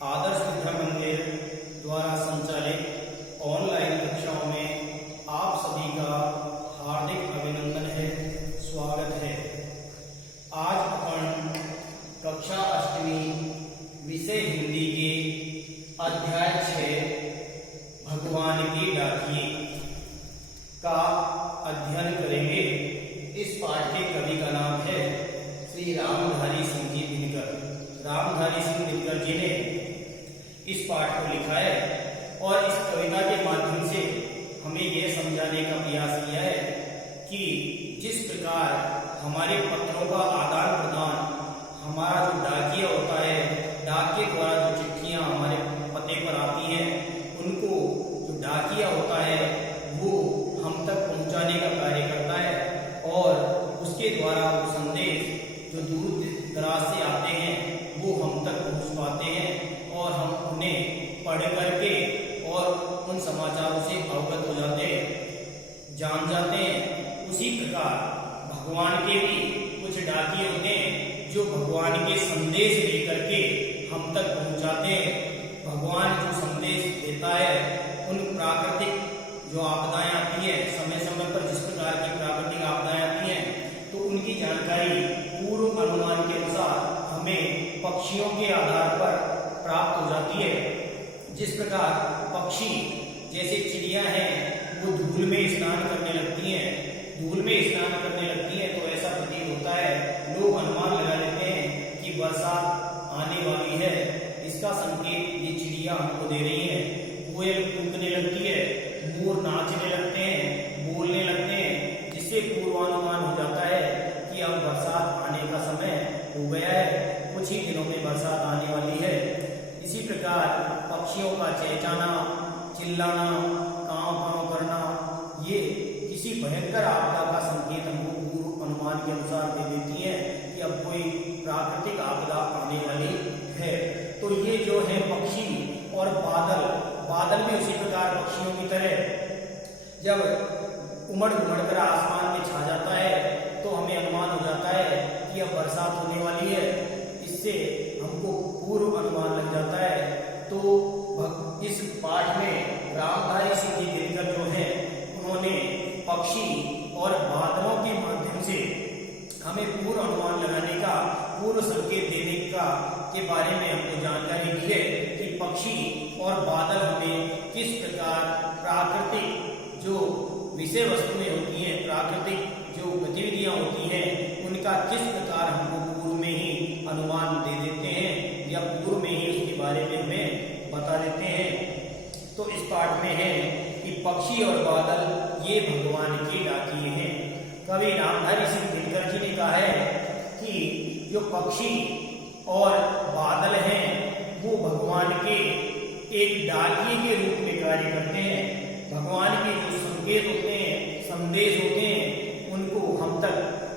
आदर्श विद्या मंदिर द्वारा संचालित ऑनलाइन कक्षाओं में आप सभी का हार्दिक अभिनंदन है, स्वागत है। आज अपन कक्षा अष्टमी विषय हिंदी के अध्याय 6 भगवान की डाकिए का अध्ययन करेंगे। इस पाठ के कवि का नाम है श्री रामधारी सिंह जी दिनकर। रामधारी सिंह दिनकर जी ने इस पाठ को लिखा है और इस कविता के माध्यम से हमें यह समझाने का प्रयास किया है कि जिस प्रकार हमारे पत्रों का आदान प्रदान, हमारा जो डाकिया होता है, डाक के द्वारा जो चिट्ठियां हमारे पते पर आती हैं, उनको जो डाकिया होता है वो हम तक पहुंचाने का कार्य करता है और उसके द्वारा वो संदेश जो दूर दराज से आते हैं वो हम तक पहुंच पाते हैं और हम उन्हें पढ़ करके और उन समाचारों से अवगत हो जाते हैं, जान जाते हैं। उसी प्रकार भगवान के भी कुछ डाकिए होते हैं जो भगवान के संदेश लेकर के हम तक पहुंचाते हैं। भगवान जो संदेश देता है, उन प्राकृतिक जो आपदाएं आती है, समय समय पर जिस प्रकार की प्राकृतिक आपदाएं आती हैं, तो उनकी जानकारी पूर्व अनुमान के अनुसार हमें पक्षियों के आधार पर प्राप्त हो जाती है। जिस प्रकार पक्षी जैसे चिड़िया हैं वो धूल में स्नान करने लगती हैं, धूल में स्नान करने लगती हैं तो ऐसा प्रतीत होता है, लोग अनुमान लगा लेते हैं कि बरसात आने वाली है। इसका संकेत ये चिड़िया हमको दे रही है। कोयल कूदने लगती है, मोर नाचने लगते हैं, बोलने लगते हैं, जिससे पूर्वानुमान हो जाता है कि अब बरसात आने का समय हो गया है, कुछ ही दिनों में बरसात आने वाली है। इसी प्रकार पक्षियों का चहचहाना, चिल्लाना, कांव कांव करना, ये किसी भयंकर आपदा का संकेत हमको पूर्व अनुमान के अनुसार दे देती है कि अब कोई प्राकृतिक आपदा आने वाली है। तो ये जो है पक्षी और बादल, बादल भी उसी प्रकार पक्षियों की तरह जब उमड़ उमड़ कर आसमान में छा जाता है तो हमें अनुमान हो जाता है कि अब बरसात होने वाली है। इससे हमको पूर्व अनुमान लग जाता है। तो इस पाठ में रामधारी सिंह जी दिनकर जो है उन्होंने पक्षी और बादलों के माध्यम से हमें पूर्व अनुमान लगाने का, पूर्व संकेत देने का के बारे में हमको जानकारी दी है कि पक्षी और बादल हमें किस प्रकार प्राकृतिक जो विषय वस्तुएं होती हैं, प्राकृतिक जो गतिविधियां होती हैं, उनका किस प्रकार हमको पूर्व में ही अनुमान दे देते हैं या पूर्व में ही उसके बारे में हमें बता देते हैं। तो इस पाठ में है कि पक्षी और बादल ये भगवान के डाकिए हैं। कवि रामधारी सिंह दिनकर जी ने कहा है कि जो पक्षी और बादल हैं वो भगवान के एक डाकिए के रूप में कार्य करते हैं। भगवान के जो संकेत होते हैं, संदेश होते हैं, उनको हम तक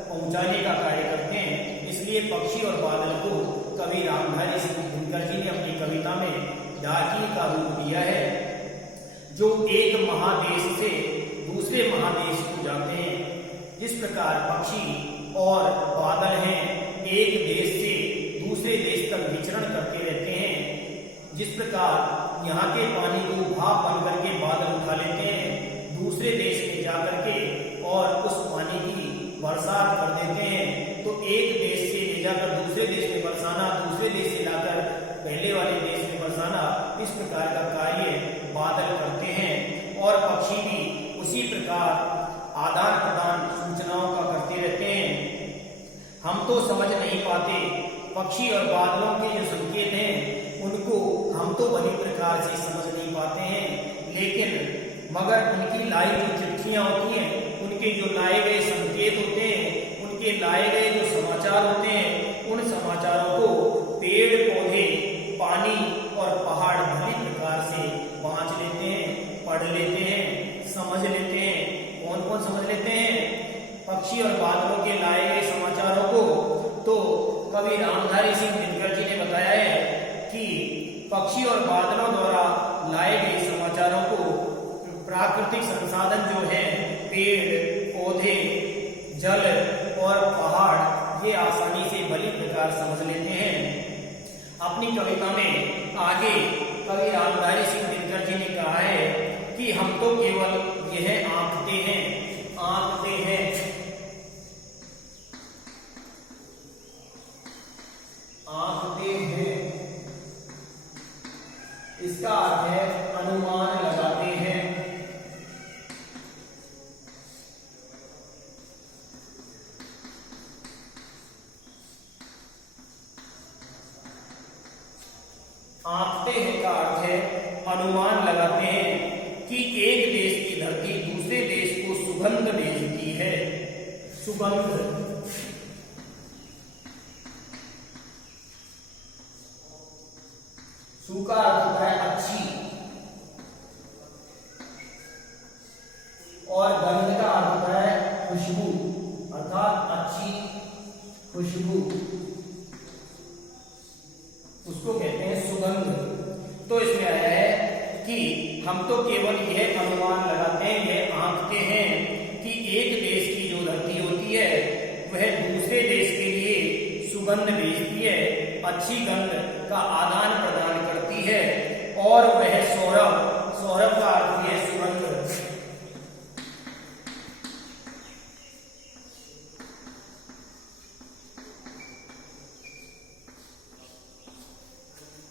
पहुंचाने का कार्य करते हैं। इसलिए पक्षी और बादल को कवि रामधारी सिंह दिनकर जी ने अपनी कविता में डाकिए का रूप दिया है, जो एक महादेश से दूसरे महादेश को जाते हैं। जिस प्रकार पक्षी और बादल हैं एक देश से दूसरे देश तक विचरण करते रहते हैं, जिस प्रकार यहाँ के पानी को भाप बन करके बादल उठा लेते हैं, दूसरे देश में जाकर के और उस पानी की बरसात कर देते हैं। तो एक देश से ले जाकर दूसरे देश में बरसाना, दूसरे देश से लाकर पहले वाले देश में बरसाना, इस प्रकार का कार्य बादल करते हैं। और पक्षी भी उसी प्रकार आदान प्रदान सूचनाओं का करते रहते हैं। हम तो समझ नहीं पाते, पक्षी और बादलों के जो संकेत हैं उनको हम तो बड़ी प्रकार से समझ नहीं पाते हैं, लेकिन मगर उनकी लाई जो चिट्ठियां होती हैं, उनके जो लाए गए संकेत होते हैं, उनके लाए गए जो समाचार होते हैं, उन समाचारों को पेड़ पौधे, पानी और पहाड़ भली प्रकार से बांच लेते हैं, पढ़ लेते हैं, समझ लेते हैं। कौन कौन समझ लेते हैं? पक्षी और बादलों के लाए गए समाचारों को तो कवि रामधारी सिंह दिनकर जी ने बताया है कि पक्षी और बादलों द्वारा लाए गए समाचारों को प्राकृतिक संसाधन जो है, पेड़ पौधे, जल और पहाड़, ये आसानी से भली प्रकार समझ लेते हैं। अपनी कविता में आगे कवि रामधारी सिंह दिनकर जी ने कहा है कि हम तो केवल यह आंकते हैं, आंकते हैं। आंकते हैं इसका अर्थ है अनुमान लगाते हैं। आंकते हैं का अर्थ है अनुमान लगाते हैं कि एक देश की धरती दूसरे देश को सुगंध भेजती है। सुगंध, सु का अर्थ होता है अच्छी और गंध का अर्थ होता है खुशबू, अर्थात अच्छी खुशबू, उसको कहते हैं सुगंध। तो इसमें आया है कि हम तो केवल यह अनुमान लगाते हैं, यह आंकते हैं कि एक देश की जो धरती होती है वह दूसरे देश के लिए सुगंध भेजती है, अच्छी गंध का आदान प्रदान करती है और वह सौरभ, सौरभ का अर्थ है सुगंध,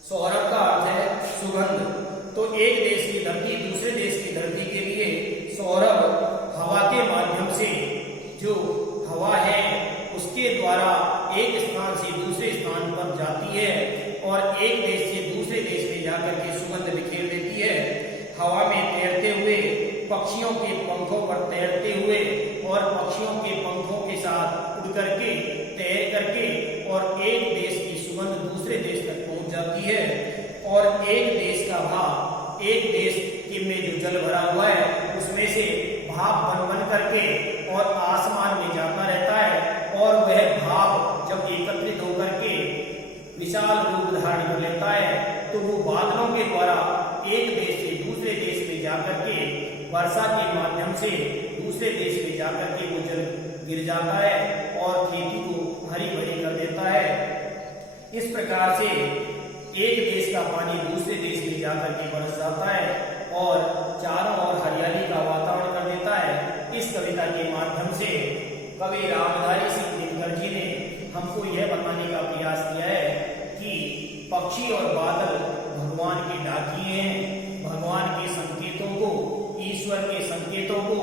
सौरभ का अर्थ है सुगंध। तो एक देश की धरती दूसरे देश की धरती के लिए सौरभ हवा के माध्यम से, जो हवा है उसके द्वारा एक स्थान से दूसरे स्थान पर जाती है और एक देश से दूसरे देश में जाकर के सुगंध बिखेर देती है। हवा में तैरते हुए, पक्षियों के पंखों पर तैरते हुए और पक्षियों के पंखों के साथ उड़ करके, तैर करके और एक देश की सुगंध दूसरे देश तक पहुंच जाती है और एक देश का भाप, एक देश के में जो जल भरा हुआ है उसमें से भाप बन बन करके और आसमान में जाता रहता है और वह भाप जब एकत्रित होकर के विशाल रूप धारण कर लेता है तो वो बादलों के द्वारा एक देश से दूसरे देश में जाकर के वर्षा के माध्यम से दूसरे देश में जाकर के वो जल गिर जाता है और खेती को हरी भरी कर देता है। इस प्रकार से एक देश का पानी दूसरे देश में जाकर के बरस जाता है और चारों ओर हरियाली का वातावरण कर देता है। इस कविता के माध्यम से कवि रामधारी सिंह दिनकर जी ने हमको यह बताने का प्रयास किया है कि पक्षी और बादल भगवान के डाकिए हैं, भगवान के संकेतों को, ईश्वर के संकेतों को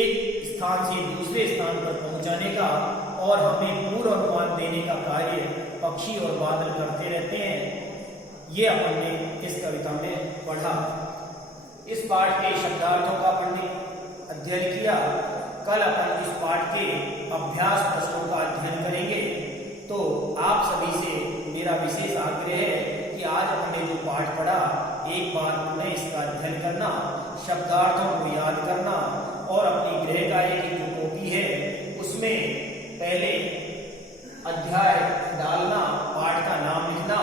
एक स्थान से दूसरे स्थान पर पहुंचाने का और हमें पूर्व अनुमान देने का कार्य पक्षी और बादल करते रहते हैं। ये अपन ने इस कविता में पढ़ा। इस पाठ के शब्दार्थों का अपन ने अध्ययन किया। कल अपन इस पाठ के अभ्यास प्रश्नों का अध्ययन करेंगे। तो आप सभी से मेरा विशेष आग्रह है कि आज अपन ने जो पाठ पढ़ा एक बार पुनः इसका अध्ययन करना, शब्दार्थों को याद करना और अपनी गृह कार्य की जो कॉपी है उसमें पहले अध्याय डालना, पाठ का नाम लिखना,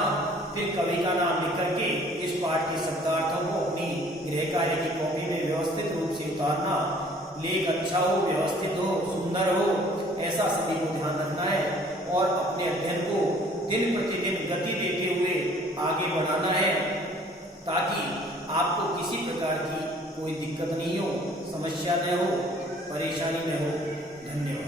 फिर कवि का नाम लिख करके इस पाठ के शब्दार्थों को अपनी गृह कार्य की कॉपी में व्यवस्थित रूप से उतारना। लेख अच्छा हो, व्यवस्थित हो, सुंदर हो, ऐसा सभी को ध्यान रखना है और अपने अध्ययन को दिन प्रतिदिन गति देते हुए आगे बढ़ाना है ताकि आपको किसी प्रकार की कोई दिक्कत नहीं हो, समस्या न हो, परेशानी न हो। धन्यवाद।